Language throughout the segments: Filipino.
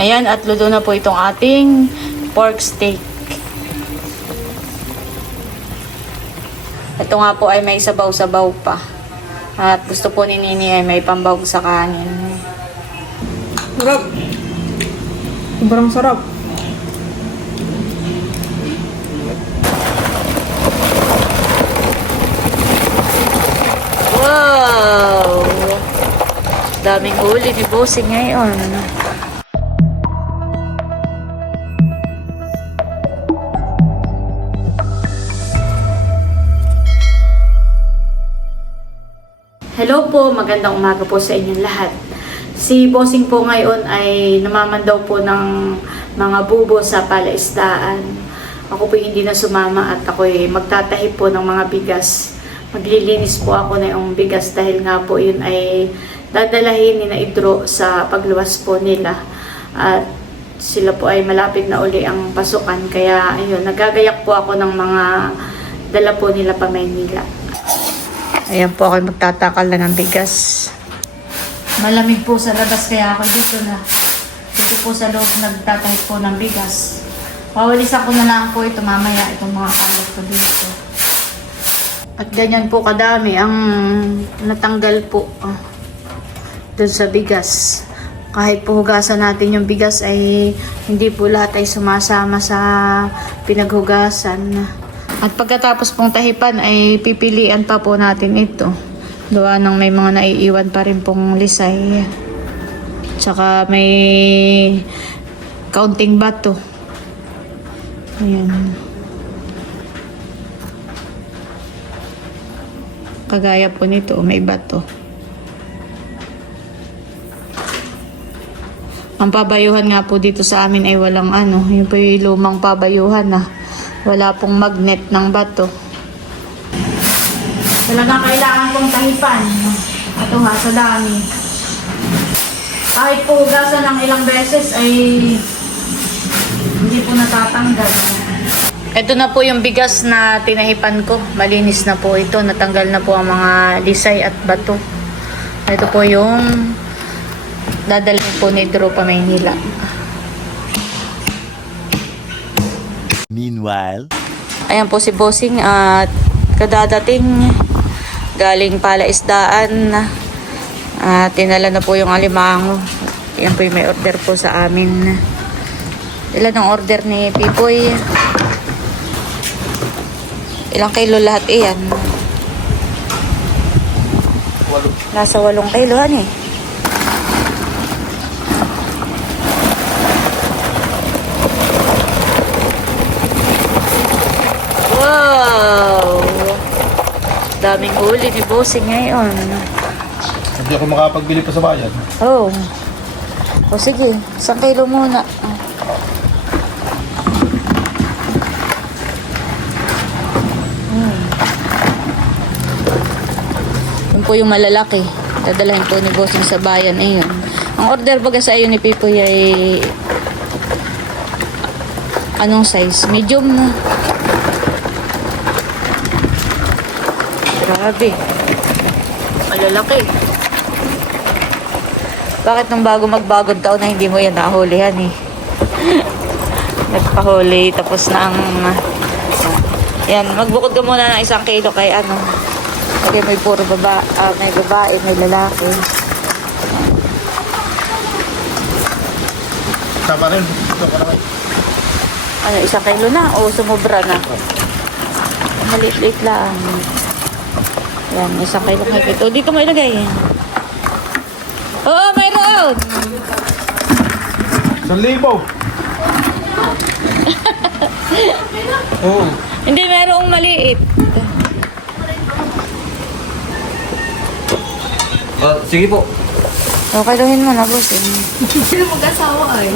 Ayan, at luto na po itong ating pork steak. Ito nga po ay may sabaw-sabaw pa. At gusto po ni Nini ay may pambawg sa kanin. Sarap. Sobrang sarap. Wow! Daming huli ni Bossing ngayon. Hello po, magandang umaga po sa inyong lahat. Si Bossing po ngayon ay namamandaw po ng mga bubo sa palaisdaan. Ako po hindi na sumama at ako ay magtatahi po ng mga bigas. Maglilinis po ako na yung bigas dahil nga po yun ay dadalahin ni na Idro sa pagluwas po nila. At sila po ay malapit na uli ang pasukan. Kaya ayun, nagagayak po ako ng mga dala po nila pa Maynila. Ayan po ako magtatakal na ng bigas. Malamig po sa labas kaya ako dito po sa loob nagtatahid po ng bigas. Pawalisan ko na lang po ito mamaya itong mga kamot ko dito. At ganyan po kadami ang natanggal po dun sa bigas. Kahit po hugasan natin yung bigas ay hindi po lahat ay sumasama sa pinaghugasan. At pagkatapos pong tahipan ay pipilian pa po natin ito. Gawa ng may mga naiiwan pa rin pong lisay. Tsaka may kaunting bato. Ayan. Kagaya po nito, may bato. Ang pabayuhan nga po dito sa amin ay walang yun po yung lumang pabayuhan na. Wala pong magnet ng bato. Talaga kailangan kong tahipan. Ito nga, sa dami. Kahit po hugasan ng ilang beses ay hindi po natatanggal. Ito na po yung bigas na tinahipan ko. Malinis na po ito. Natanggal na po ang mga lisay at bato. Ito po yung dadalhin po ni Drew pa Maynila. Meanwhile, Ayan po si Bossing at kadadating galing palaisdaan. Tinala na po yung alimango. Yan po yung may order po sa amin. Ilan ang order ni Pipoy? Ilang kilo lahat iyan? Nasa 8 kilohan eh. Wow! Daming huli ni Bossing ngayon. Hindi ako makapagbili pa sa bayan. Oh. O sige, 1 kilo muna. Yun po yung malalaki. Dadalhin po ni Bossing sa bayan. Ayun. Ang order baga sa iyo ni Pipoy ay anong size? Medium na. Grabe. Malalaki. Bakit nung bago magbagong taon na hindi mo yan nahulihan eh? Nagpahuli tapos na ang yan, magbukod ka muna ng 1 kilo kay Kaya may puro may babae, may lalaki. Tama rin. Ito pa naman. 1 kilo na o sumobra na? Maliit-liit lang. Yan, 1 kilo higit. O, dito mo ilagay. Oo, mayroon! 1,000. Oo. Hindi, mayroong maliit. Sige po. O, kiluhin mo na, boss. Sino mag-asawa ay?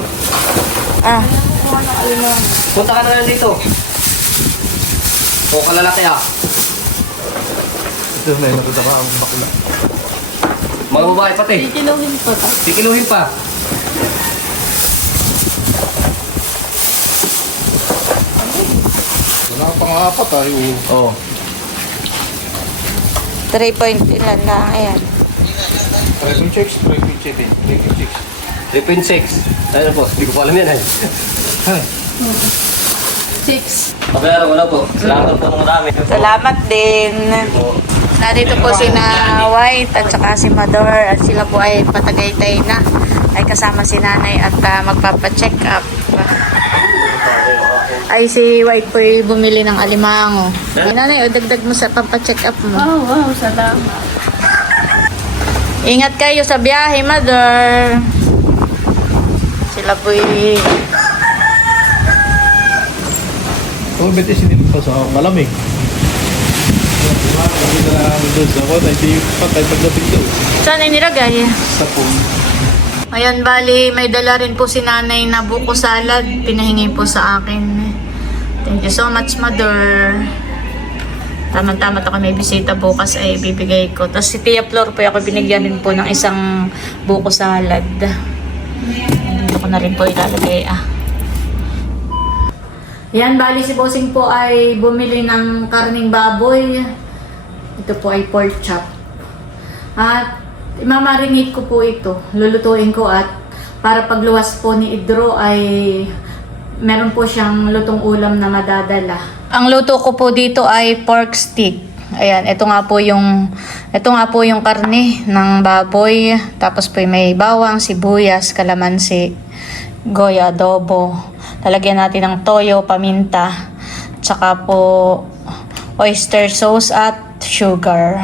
Punta ka na lang dito. O kalalaki Ito na yung natutaka ang bakla. Mga babae pati. Kikiluhin pa ta. Kikiluhin pa. Wala ka pang 4 ay. Oo. 3 point ilan lang, ayan. Tracking checks, tracking checks. 3.6. Ano po, hindi ko pa alam yan eh. Ay, 6. Pabayaran ko na po. Salamat po ng marami. Salamat din. Narito po si na White at saka si Mador at sila po ay patagaytay na. Ay kasama si nanay at magpapacheck up. Ay si White po ay bumili ng alimango. Ay, nanay, o dagdag mo sa papacheck up mo. Oh, wow, salamat. Ingat kayo sa biyahe, Mother. Sila po ay... kung betis hindi pa sa malamig. Hindi na doon sa ako, hindi patay pagdating doon. Saan ay nilagay? Sa pool. Ayan, bali, may dala rin po si nanay na buko salad. Pinahingi po sa akin. Thank you so much, Mother. Tama-tama ako may bisita bukas ay bibigay ko. Tapos si Tia Flor po ako binigyan din po ng isang buko salad. Dito ko na rin po ilalagay Yan, bali si Bossing po ay bumili ng karning baboy. Ito po ay pork chop. At imamarinate ko po ito. Lulutuin ko at para pagluwas po ni Idro ay meron po siyang lutong ulam na madadala. Ang luto ko po dito ay pork stick. Ayan, ito nga po yung karne ng baboy. Tapos po may bawang, sibuyas, kalamansi, goya, adobo. Lalagyan natin ng toyo, paminta, tsaka po oyster sauce at sugar.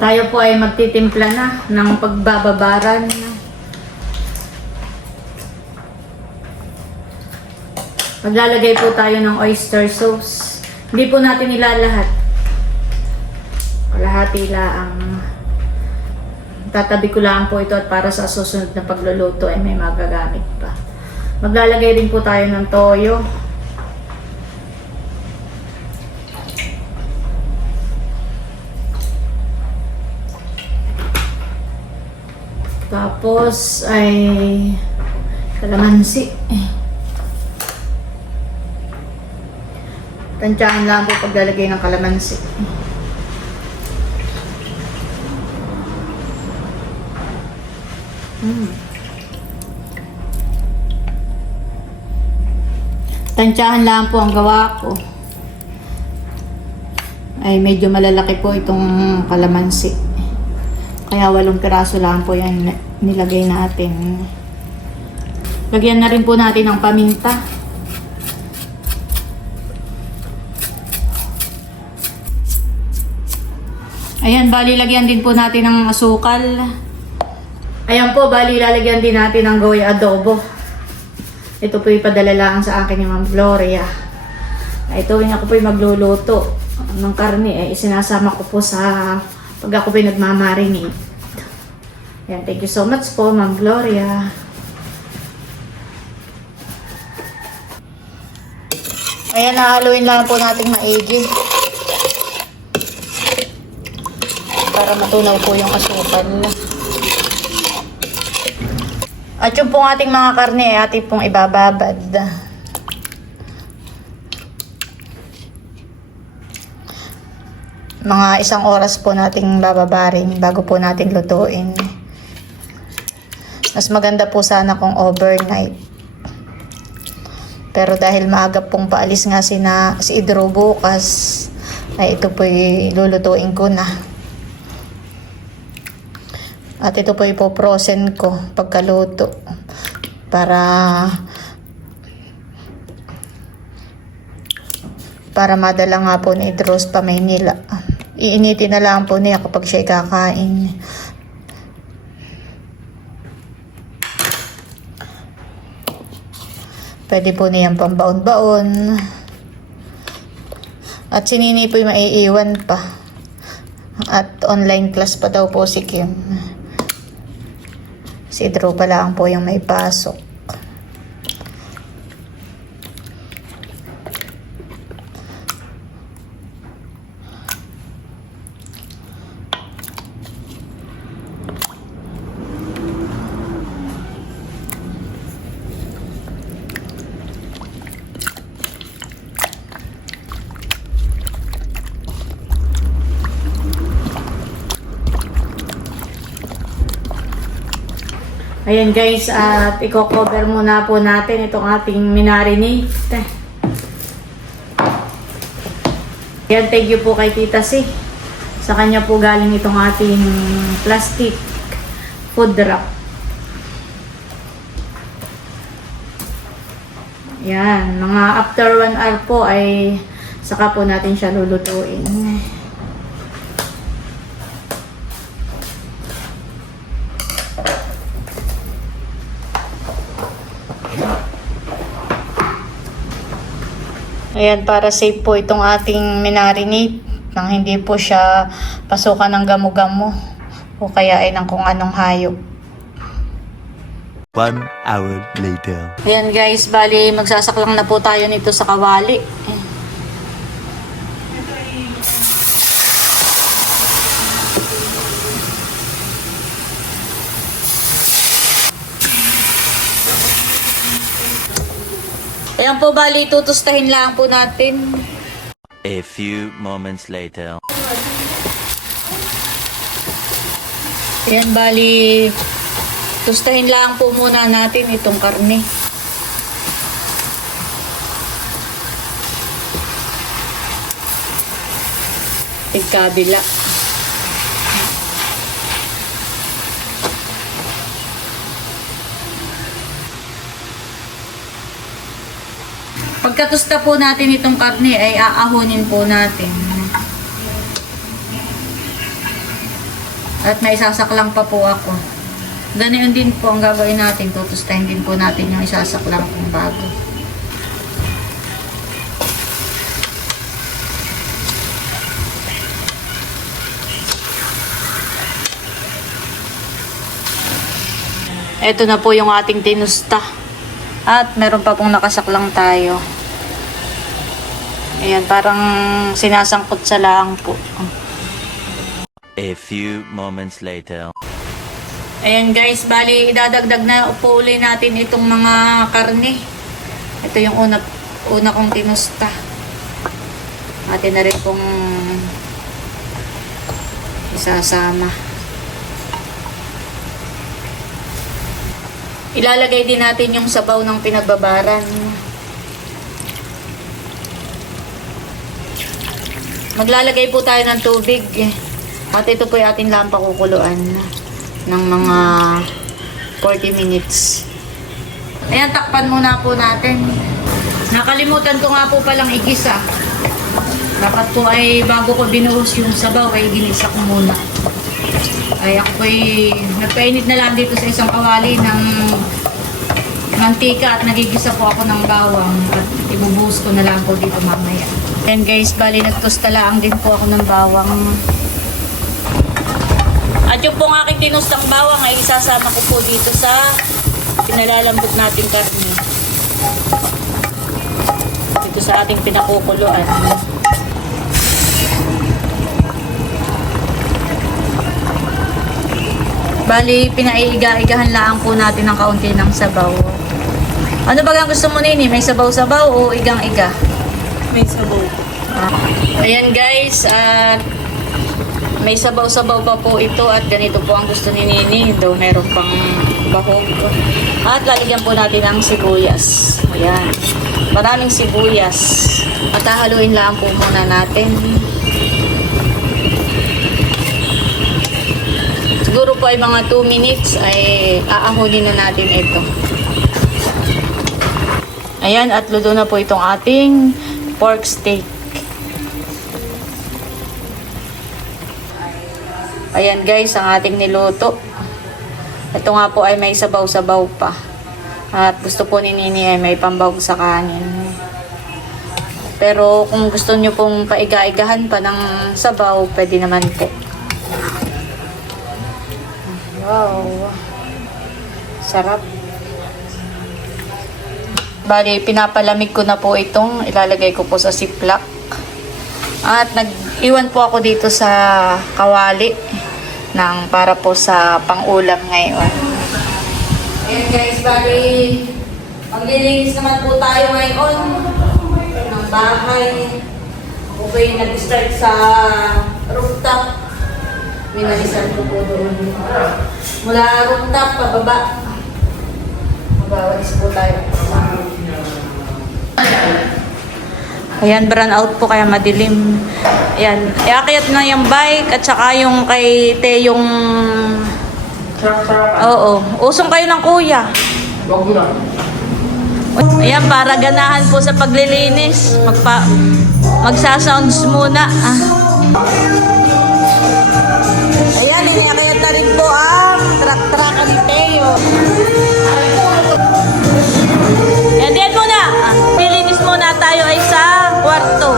Tayo po ay magtitimpla na ng pagbababaran. Maglalagay po tayo ng oyster sauce. Hindi po natin ilalahat. Kalahati lang. Tatabi ko lang po ito at para sa susunod na pagluluto ay may magagamit pa. Maglalagay din po tayo ng toyo. Tapos ay kalamansi. Tansyahan lang po paglalagay ng kalamansi. Tansyahan lang po ang gawa ko. Ay medyo malalaki po itong kalamansi. Kaya 8 piraso lang po yan nilagay natin. Lagyan na rin po natin ng paminta. Ayan, bali lagyan din po natin ng asukal. Ayan po, bali lalagyan din natin ng goya adobo. Ito po ipadala lang sa akin yung Ma'am Gloria. Ito yung ako po yung magluluto ng karne. Isinasama ko po sa pag ako po yung nagmamarinate. Ayan, thank you so much po Ma'am Gloria. Ayan, nahaluin lang po natin maigi. Para matunaw po yung asukal. At yung pong ating mga karne ay ating pong ibababad. Mga 1 oras po nating bababarin bago po nating lutuin. Mas maganda po sana kung overnight. Pero dahil maaga pong paalis nga si Idro bukas, ay ito po lulutuin ko na. At ito po ipoprosen ko pagkaluto para madala nga po ni Idros pa Maynila. Iinitin na lang po niya kapag siya kakain. Pwede po niyang pambaon-baon. At si Nini po maiiwan pa. At online class pa daw po si Kim. Si Drew pala ang po yung may pasok. Ayan guys, at i-cover muna po natin itong ating minarinate. Ayan, thank you po kay Tita C. Sa kanya po galing itong ating plastic food wrap. Yan, mga after 1 hour po ay saka po natin siya lulutuin. Ayan, para safe po itong ating minarinate nang hindi po siya pasukan ng gamo-gamo o kaya ay ng kung anong hayop. 1 hour later. Ayan guys, bali magsasaklang na po tayo nito sa kawali. Ayan po, bali tutustahin lang po natin. A few moments later. Ayan, bali tustahin lang po muna natin itong karne. Tigkabila. Pagkatusta po natin itong karne ay aahonin po natin. At may isasaklang pa po ako. Ganoon din po ang gagawin natin. Tutustahin din po natin yung isasaklang kong bago. Ito na po yung ating tinusta. At meron pa pong nakasaklang tayo. Ayan, parang sinasangkot sa laang po. A few moments later. Ayan guys, bali idadagdag na po uli natin itong mga karne. Ito yung una kong tinusta. Atin na rin pong isasama. Ilalagay din natin yung sabaw ng pinagbabaran. Maglalagay po tayo ng tubig. At ito po yung ating lang pakukuluan ng mga 40 minutes. Ayan, takpan muna po natin. Nakalimutan ko nga po palang igisa. Dapat po ay bago ko binuhos yung sabaw ay ginisa ko muna. Ay ako ay nagpainit na lang dito sa isang kawali ng mantika at nagigisa po ako ng bawang at ibubuhos ko na lang po dito mamaya. Ayan guys, bali nagtosta lang din po ako ng bawang. At yung pong aking tinustang bawang ay isasama ko po dito sa pinalalambot nating karne. Dito sa ating pinakukuluan. Bali, pinaiiga-igahan lang po natin ng kaunti ng sabaw. Ano ba ang gusto mo nini? May sabaw-sabaw o igang-iga? May sabaw. Ayan guys, at may sabaw-sabaw pa po ito at ganito po ang gusto ni Nini. Though meron pang bahog. At lalagyan po natin ng sibuyas. Ayan. Maraming sibuyas. At hahaluin lang po muna natin. Siguro po ay mga 2 minutes ay aahonin na natin ito. Ayan, at luto na po itong ating pork steak. Ayan guys, ang ating niluto. Ito nga po ay may sabaw-sabaw pa. At gusto po ni Nini ay may pambawg sa kanin. Pero kung gusto nyo pong paiga-igahan pa ng sabaw, pwede naman po. Wow. Sarap. Bali, pinapalamig ko na po itong ilalagay ko po sa ziplock. At nag-iwan po ako dito sa kawali ng para po sa pang-ulam ngayon. Ayan guys, bali maglilinis naman po tayo ngayon ng bahay. Okay, nag-start sa rooftop. Minalisan ko po doon. Mula rooftop, pababa. Magwawalis po tayo. Ayan, brown out po kaya madilim. Ayan, iakyat na yung bike at saka yung kay Te yung... Oo, usong kayo ng kuya. Ayan, para ganahan po sa paglilinis. Magsasounds muna. Ayan, iniakyat na rin po ang truck ni Teo. Ayan, diyan muna. Lilinis muna tayo ay sa kwarto.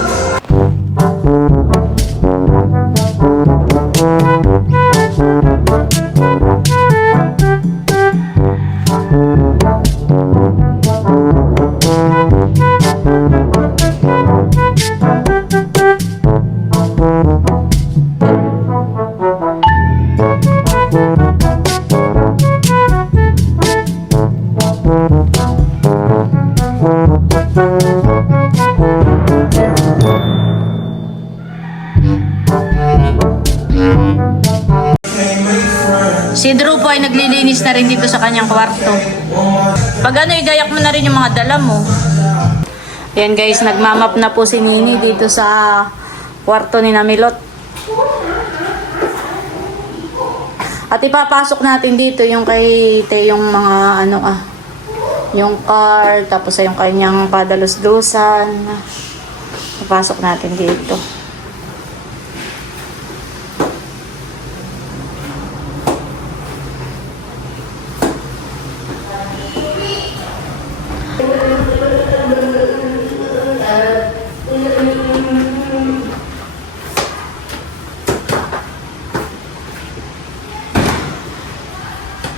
Si Drew po ay naglilinis na rin dito sa kanyang kwarto. Pag ano, igayak mo na rin yung mga dala mo. Ayan guys, nagmamap na po si Nini dito sa kwarto ni Namilot. At ipapasok natin dito yung kay Te yung mga yung car, tapos yung kanyang padalus-dusan. Ipapasok natin dito.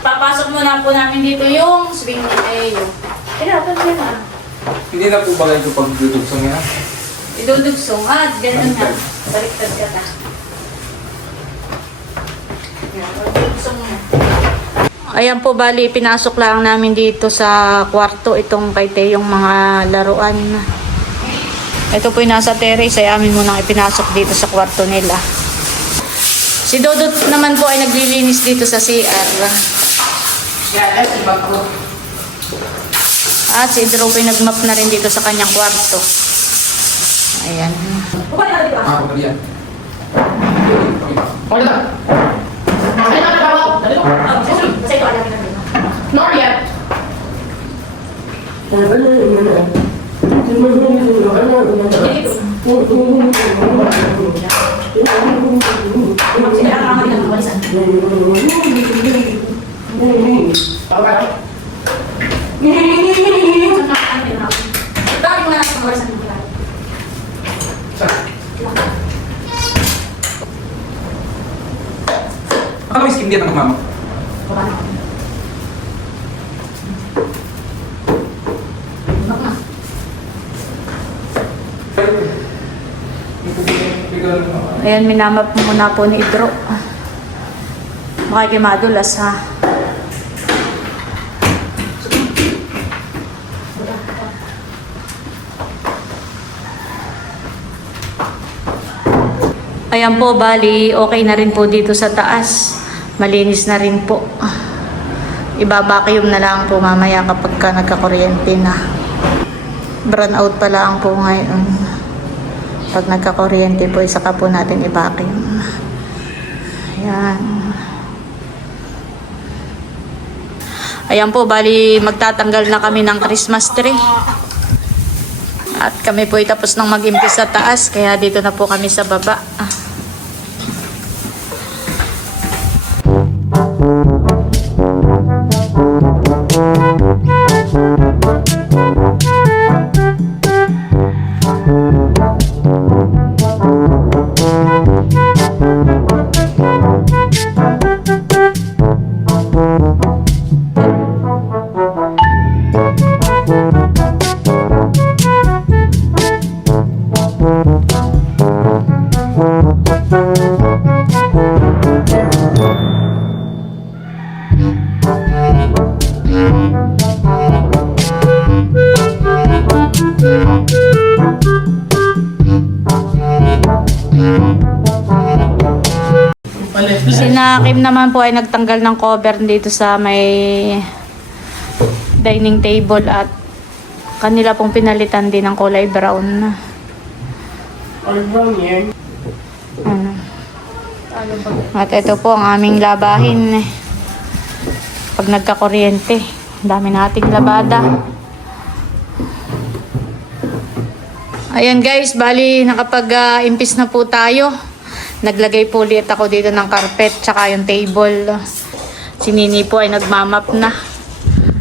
Papasok muna po namin dito yung swing ni Teo. Hirapan mo na. Hindi na po ba ito pagdudugsong yan? Idudugsong. Ganun na. Baliktad ka na. Idudugsong na. Ayan po, bali, pinasok lang namin dito sa kwarto itong kay Teo yung mga laruan. Ito po yung nasa terrace, ay amin munang ipinasok dito sa kwarto nila. Si Dodot naman po ay naglilinis dito sa CR. At si Drew po ay nagmap na rin dito sa kanyang kwarto. Ayan. Yan. Ano may skin din ang mama? Ayan, minamap muna po ni Idro. Makikimadulas ha. Ayan po, bali, okay na rin po dito sa taas. Malinis na rin po. Ibabacuum na lang po mamaya kapag ka nagkakuryente na. Brown out pa lang po ngayon. Pag nagkakuryente po, saka po natin i-vacuum. Ayan. Ayan po, bali, magtatanggal na kami ng Christmas tree. At kami po ay tapos nang mag-impis sa taas, kaya dito na po kami sa baba. Si Nakim naman po ay nagtanggal ng cover dito sa may dining table at kanila pong pinalitan din ng kulay brown. All brown yan. Ano. At ito po ang aming labahin. Pag nagka-kuryente, ang dami nating labada. Ayan guys, bali nakapag-impis na po tayo. Naglagay po ulit ako dito ng carpet tsaka yung table. Si Nini po ay nagmamap na.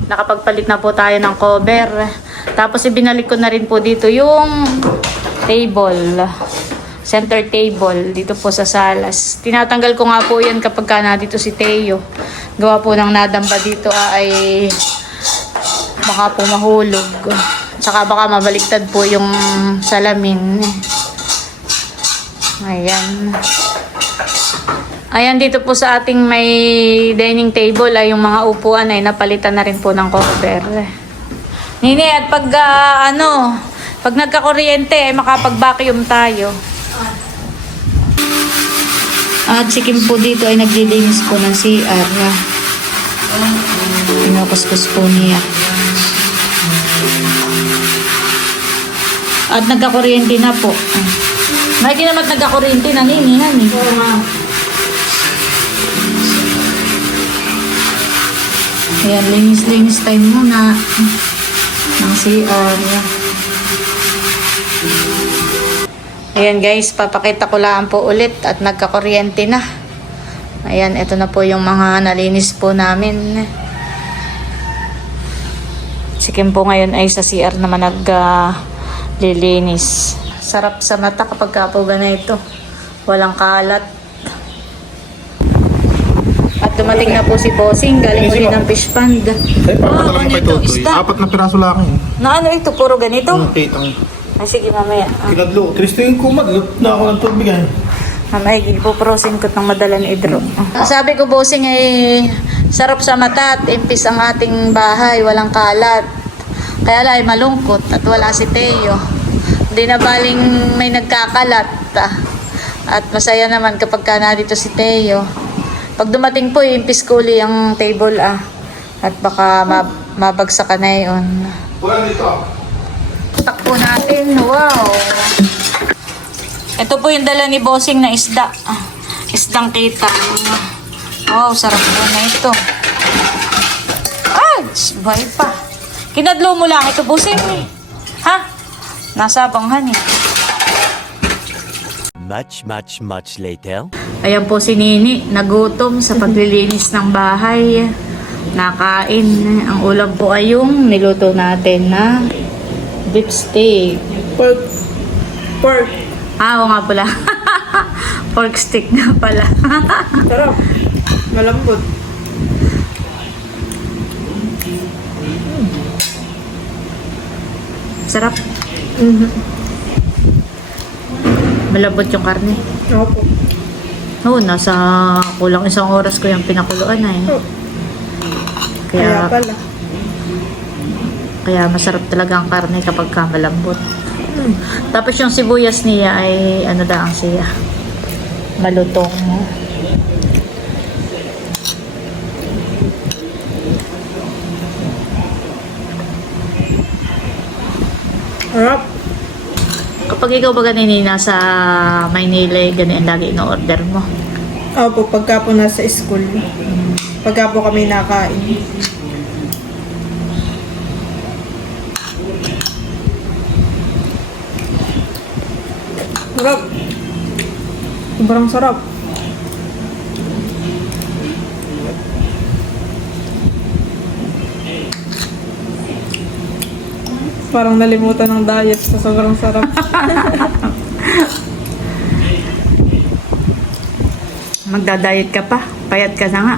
Nakapagpalit na po tayo ng cover. Tapos ibinalik ko na rin po dito yung table. Center table dito po sa salas. Tinatanggal ko nga po yan kapag ka na dito si Teo. Gawa po ng nadamba dito ay baka po mahulog. Tsaka baka mabaliktad po yung salamin. Ayan. Ayan, dito po sa ating may dining table ay yung mga upuan ay napalitan na rin po ng cover. Nini, at pag pag nagka-kuryente ay makapag-vacuum tayo. At si Kim po dito ay naglilinis po ng CR. Pinukuskus po niya. At nagka-kuryente na po. May naman nagka-kuryente na Nini, hani. Oo, ma'am. Ayan, linis-linis tayo muna ng CR. Ayan guys, papakita ko lang po ulit at nagka-kuryente na. Ayan, ito na po yung mga nalinis po namin. Si Kim po ngayon ay sa CR naman naglilinis. Sarap sa mata kapag po ganito. Walang kalat. At dumating na po si Bossing, galing ulit ng fish pond. Ay, papadala mo kay ito, Totoy. isda. 4 na piraso lang eh. Na ano ito, puro ganito? Kitang. Ay, sige mamaya. Kinadlo. Kristo yung kumadlot na ako ng tubig eh. Mamaya, gipoprosin ko ng madalan idro. Sabi ko, Bossing, ay sarap sa mata at impis ang ating bahay, walang kalat. Kaya lang ay malungkot at wala si Teo. Hindi na baling may nagkakalat. At masaya naman kapag ka na dito si Teo. Pag dumating po, impis ko uli ang table At baka mabagsakan na yun. Wala dito. Takpo natin. Wow! Ito po yung dala ni Bossing na isda. Isdang kita. Wow, sarap po na ito. Ay! Buhay pa. Kinadlo mo lang ito, Bossing. Ha? Nasa banghan eh. Much later. Ayan po si Nini, nagutom sa paglilinis ng bahay. Nakain. Ang ulam po ay yung niluto natin na beef steak. Pork. Oo nga pala. Pork steak na pala. Sarap. Malambot. Sarap. Malambot yung karne. Opo. Oo, nasa kulang 1 oras ko yung pinakuluan na eh. Kaya pala. Kaya masarap talaga ang karne kapag malambot. Tapos yung sibuyas niya ay ano daang siya? Malutong. Sarap. Kapag ikaw ba ganini nasa Maynila, ganyan lagi ino-order mo? Opo, pagka po nasa school. Pagka po kami nakain. Sarap. Sobrang sarap. Parang nalimutan ng diet sa sobrang sarap. Magda-diet ka pa? Payat ka na nga.